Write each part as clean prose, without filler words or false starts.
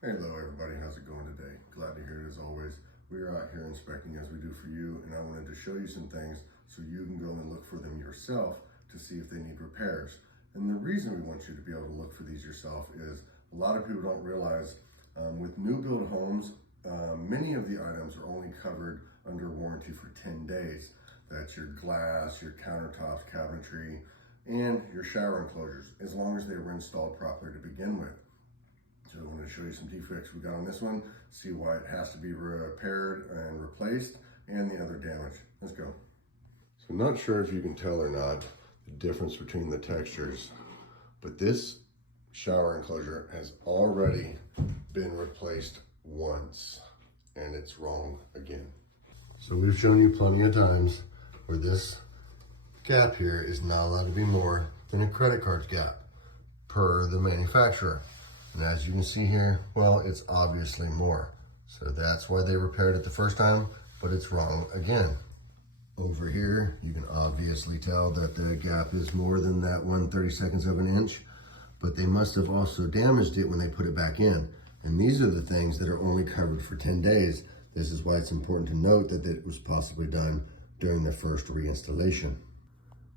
Hello everybody, how's it going today? Glad to hear it as always. We are out here inspecting as we do for you, and I wanted to show you some things so you can go and look for them yourself to see if they need repairs. And the reason we want you to be able to look for these yourself is a lot of people don't realize with new build homes, many of the items are only covered under warranty for 10 days. That's your glass, your countertops, cabinetry, and your shower enclosures, as long as they were installed properly to begin with. So I wanted to show you some defects we got on this one, see why it has to be repaired and replaced, and the other damage. Let's go. So I'm not sure if you can tell or not the difference between the textures, but this shower enclosure has already been replaced once, and it's wrong again. So we've shown you plenty of times where this gap here is not allowed to be more than a credit card's gap per the manufacturer. And as you can see here, well, it's obviously more. So that's why they repaired it the first time, but it's wrong again. Over here, you can obviously tell that the gap is more than that 1/32 of an inch, but they must have also damaged it when they put it back in. And these are the things that are only covered for 10 days. This is why it's important to note that it was possibly done during the first reinstallation.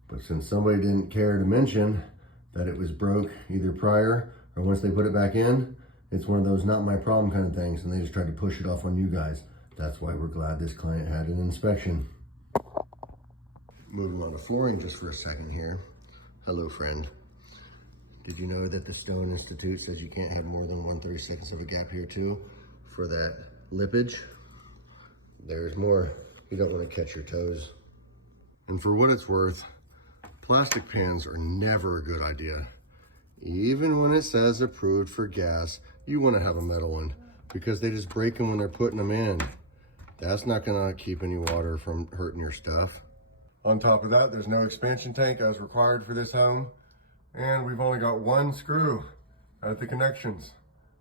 But since somebody didn't care to mention that it was broke either prior or once they put it back in, it's one of those not my problem kind of things, and they just tried to push it off on you guys. That's why we're glad this client had an inspection. Moving on to flooring just for a second here. Hello, friend. Did you know that the Stone Institute says you can't have more than 1/32 of a gap here too for that lippage? There's more. You don't want to catch your toes. And for what it's worth, plastic pans are never a good idea. Even when it says approved for gas, you want to have a metal one because they just break them when they're putting them in. That's not going to keep any water from hurting your stuff. On top of that, there's no expansion tank as required for this home. And we've only got one screw at the connections.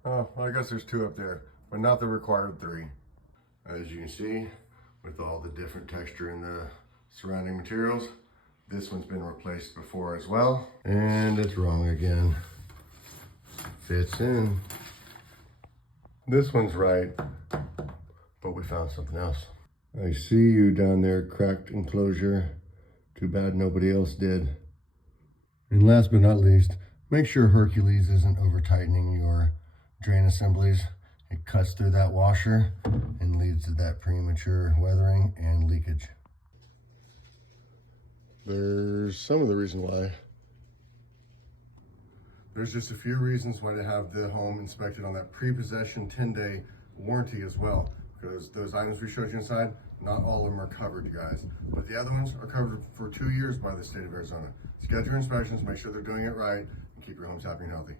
Oh, well, I guess there's two up there, but not the required 3. As you can see, with all the different texture in the surrounding materials, this one's been replaced before as well. And it's wrong again. Fits in. This one's right, but we found something else. I see you down there, cracked enclosure. Too bad nobody else did. And last but not least, make sure Hercules isn't over tightening your drain assemblies. It cuts through that washer and leads to that premature weathering and leakage. There's some of the reason why. There's just a few reasons why to have the home inspected on that pre-possession 10-day warranty as well. Because those items we showed you inside, not all of them are covered, you guys. But the other ones are covered for 2 years by the state of Arizona. Schedule your inspections, make sure they're doing it right, and keep your homes happy and healthy.